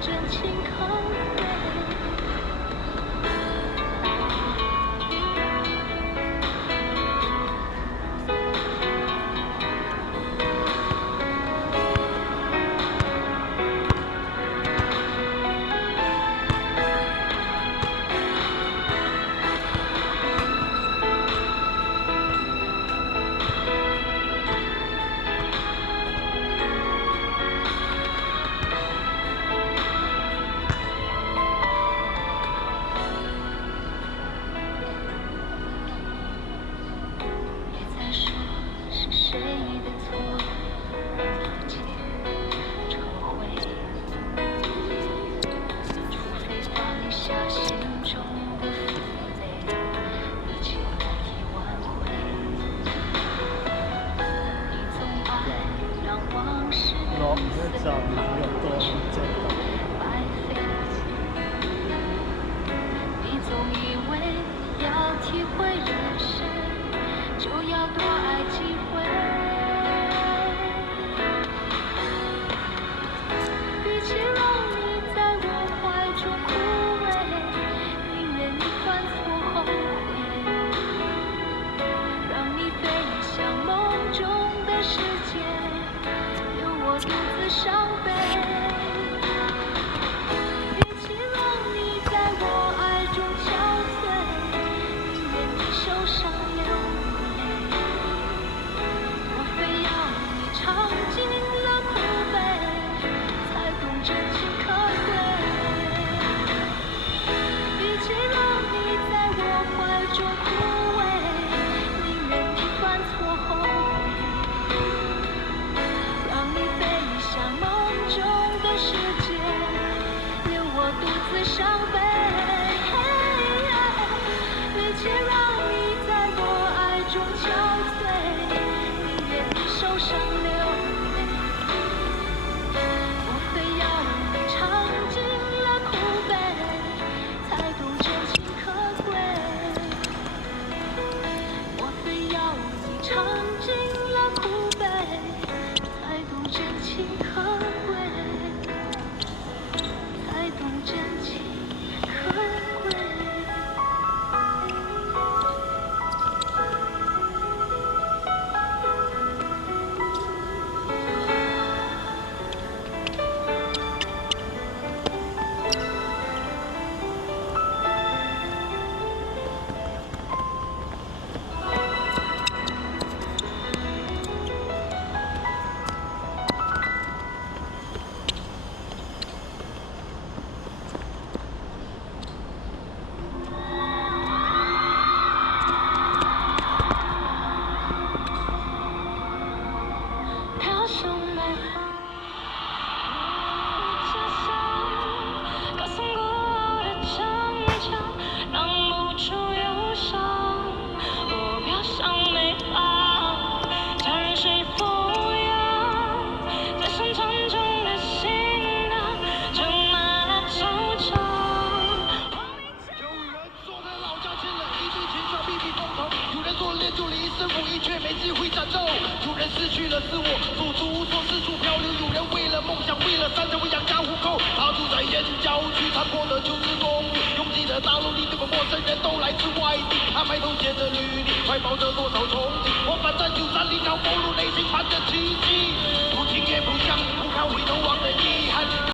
真情可贵。尝尽了苦悲，才懂真情可贵，才懂真情可贵。飘向北方，家乡，歌颂古老的城墙，挡不住忧伤。我飘向北方，泉水俯仰，在山长中的行囊，盛满了惆怅。有人说他老家欠了一堆钱，想避避风头；有人说练就了一身武艺，却没机会战斗；有人失去了自我，手足无措，四处漂流；有人为了梦想，为了山才会养家糊口。他住在燕郊区残破的旧式公寓，拥挤的大楼里，根本陌生人都来自外地。他埋头写着履历，怀抱着多少憧憬。我反战930，靠公路内心盼着奇迹。